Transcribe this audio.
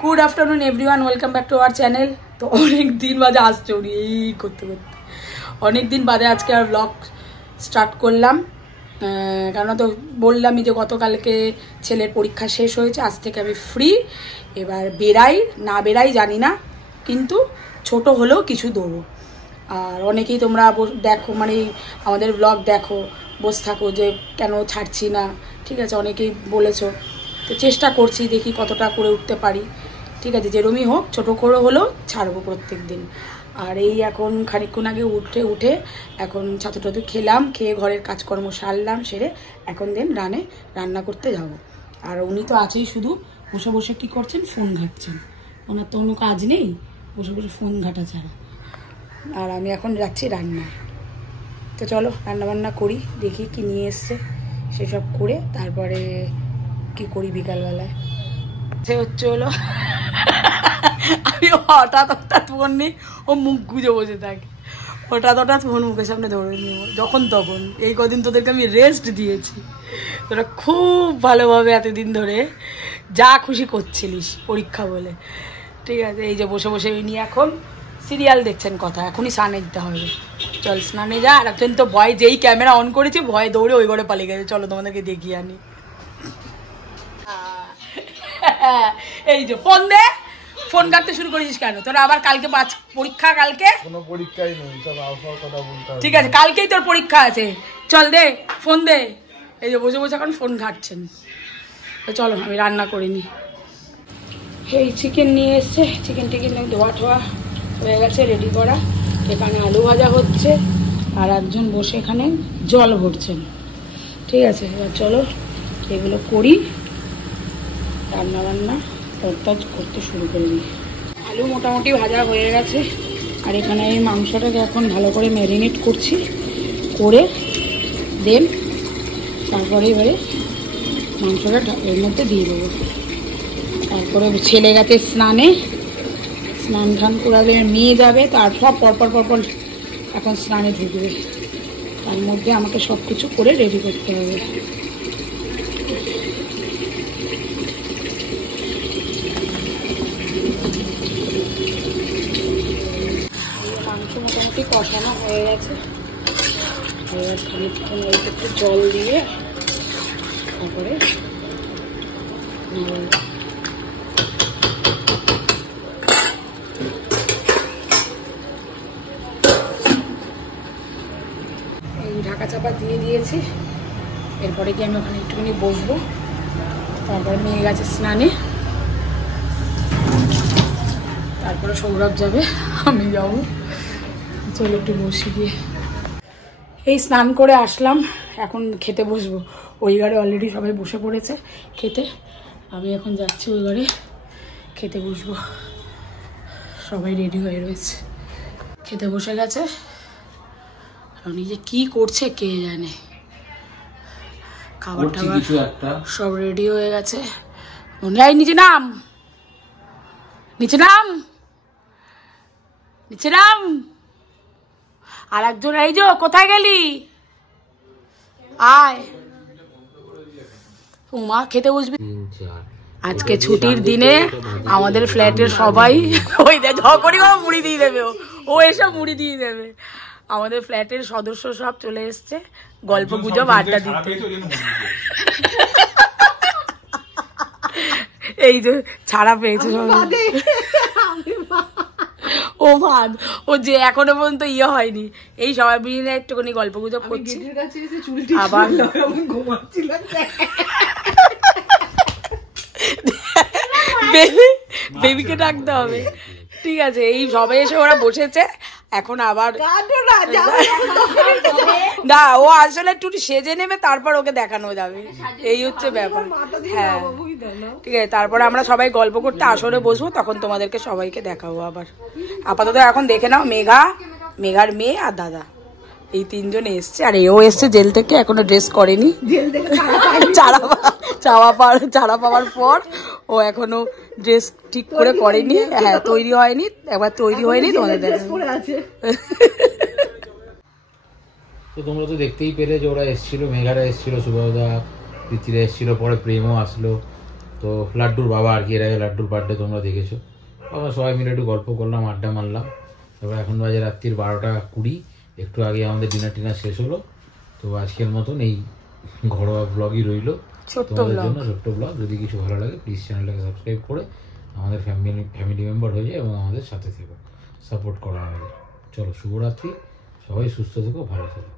Good afternoon everyone, welcome back to our channel. तो अनेक दिन बादे आसছে উনি এই করতে করতে অনেক দিন বাদে আজকে আর ব্লগ স্টার্ট করলাম। কারণ তো বললামই যে গতকালকে ছেলের পরীক্ষা শেষ হয়েছে, আজ থেকে আমি ফ্রি। এবার বেরাই না বেরাই জানি না, কিন্তু ছোট হলেও কিছু দেবো। আর অনেকেই তোমরা দেখো, মানে আমাদের ব্লগ দেখো, বসে থাকো যে কেন ছাড়ছি না, ঠিক আছে, অনেকেই বলেছো। তো চেষ্টা করছি, দেখি কতটা করে উঠতে পারি, ঠিক আছে। যেরমই হোক ছোটো করে হলেও ছাড়বো প্রত্যেক দিন। আর এই এখন খানিকক্ষণ আগে উঠে এখন ছাতু টাতু খেলাম, খেয়ে ঘরের কাজকর্ম সারলাম, সেরে এখন রান্না করতে যাব। আর উনি তো আছেই, শুধু বসে বসে কী করছেন, ফোন ঘাঁটছেন। ওনার তো কোনো কাজ নেই, বসে বসে ফোন ঘাঁটা ছাড়া। আর আমি এখন যাচ্ছি রান্নায়। তো চলো রান্নাবান্না করি, দেখি কি নিয়ে এসছে, সেসব করে তারপরে কি করি বিকালবেলায়। সে হচ্ছে হলো আমি হঠাৎ ফোন নিই, ও মুখ গুজে বসে থাকে। হঠাৎ ফোন মুখের সামনে ধরে নিব যখন তখন। এই কদিন তোদেরকে আমি রেস্ট দিয়েছি, তোরা খুব ভালোভাবে এতদিন ধরে যা খুশি করছিলিস পরীক্ষা বলে, ঠিক আছে। এই যে বসে বসে নিয়ে এখন সিরিয়াল দেখছেন, কথা এখনই স্নানে দিতে হবে। চল স্নানে যা। আর একজন তো ভয়, যেই ক্যামেরা অন করেছি ভয়ে দৌড়ে ওই ঘরে পালিয়ে গেছে। চলো তোমাদেরকে দেখিয়ে আনি। এই যে ফোন দে, ফোন কাটতে শুরু করেছিস কেন? তোরা আবার কালকে পরীক্ষা, কালকে কোনো পরীক্ষাই নেই, তবে আবহাওয়ার কথা বলতে হবে। ঠিক আছে, কালকেই তোর পরীক্ষা আছে। চল দে ফোন দে। এই যে বসে বসে এখন ফোন ঘাটছেন। তো চলো আমি রান্না করিনি। এই চিকেন নিয়ে এসছে, চিকেন টিকেন ধোয়া ঠোয়া হয়ে গেছে, রেডি করা। এখানে আলু ভাজা হচ্ছে, আর একজন বসে এখানে জল ভরছেন, ঠিক আছে। এবার চলো এগুলো করি, রান্না তরতাজ করতে শুরু করে দিই। আলু মোটামুটি ভাজা হয়ে গেছে, আর এখানে এই মাংসটাকে এখন ভালো করে ম্যারিনেট করছি, করে দেন তারপরে এবারে মাংসটা এর মধ্যে দিয়ে দেবো। তারপরে ছেলে গেছে স্নান ধান করাবে, মেয়ে যাবে, তার সব পরপর এখন স্নানে ঢুকবে। তার মধ্যে আমাকে সব কিছু করে রেডি করতে হবে। মাংস মোটামুটি কষানো হয়ে গেছে, খানিকক্ষণ একটু জল দিয়ে তারপরে ঢাকা চাপা দিয়ে দিয়েছি। এরপরে কি আমি ওখানে একটুখানি বসবো, তারপরে মেয়ে গেছে স্নানে, তারপরে সৌরভ যাবে, আমি যাব। চলো একটু বসি গিয়ে। এই স্নান করে আসলাম, এখন খেতে বসবো। ওই ঘরে অলরেডি সবাই বসে পড়েছে খেতে, আমি এখন যাচ্ছি ওই ঘরে খেতে বসবো। সবাই রেডি হয়ে রয়েছে, খেতে বসে গেছে। আর নিজে কি করছে কে জানে। খাবার টাবার সব রেডি হয়ে গেছে। মনে হয় নিচে নাম, নিচে নাম। আর একজন, এই যে কোথায় গেলি, আয়। উমা খেতে বসবি। আজকে ছুটির দিনে আমাদের ফ্ল্যাটের সবাই ওই ঝকড়ি ও মুড়ি দিয়ে দেবে, ও এসব মুড়ি দিয়ে দেবে। আমাদের ফ্ল্যাটের সদস্য সব চলে এসছে গল্প গুজব আড্ডা দিতে। এই যে ছাড়া পেয়েছে ও ভাত, ও যে এখনো পর্যন্ত ইয়ে হয়নি। এই সবাই মিলে একটুখানি গল্প গুজব করছি। আবার বেবিকে ডাকতে হবে, ঠিক আছে। এই সবাই এসে ওরা বসেছে এখন। আবার না, ও আসলে একটু সেজে নেবে, তারপর ওকে দেখানো যাবে, এই হচ্ছে ব্যাপার। হ্যাঁ ঠিক আছে, তারপরে আমরা সবাই গল্প করতে আসরে বসবো, তখন তোমাদেরকে সবাইকে দেখাবো। আবার আপাতত এখন দেখে নাও, মেঘার মেয়ে আর দাদা, এই তিনজন এসছে। আর এও এসছে জেল থেকে, এখনো ড্রেস করেনি, চারা পাওয়ার পর ও এখনো ড্রেস ঠিক করে করেনি। হ্যাঁ তৈরি হয়নি, একবার তৈরি হয়নি তোমাদের দেখা। তো তোমরা তো দেখতেই পেলে যে ওরা এসেছিল, মেঘারা এসেছিল, সুভাদা, তিতিরা এসেছিল, পরে প্রেমও আসলো। তো লাড্ডুর বাবা আর কি, এর আগে লাড্ডুর বার্থডে তোমরা দেখেছো। আমরা সবাই মিলে একটু গল্প করলাম, আড্ডা মারলাম। তারপর এখন বাজে রাত্রির 12:20, একটু আগে আমাদের ডিনার শেষ হলো। তো আজকের মতন এই ঘরোয়া ব্লগই রইলো তোমাদের জন্য, ছোট্ট ব্লগ। যদি কিছু ভালো লাগে প্লিজ চ্যানেলটাকে সাবস্ক্রাইব করে আমাদের ফ্যামিলি মেম্বার হয়ে যায় এবং আমাদের সাথে থেকো, সাপোর্ট করো আমাদের। চলো, শুভরাত্রি, সবাই সুস্থ থেকো, ভালো থেকো।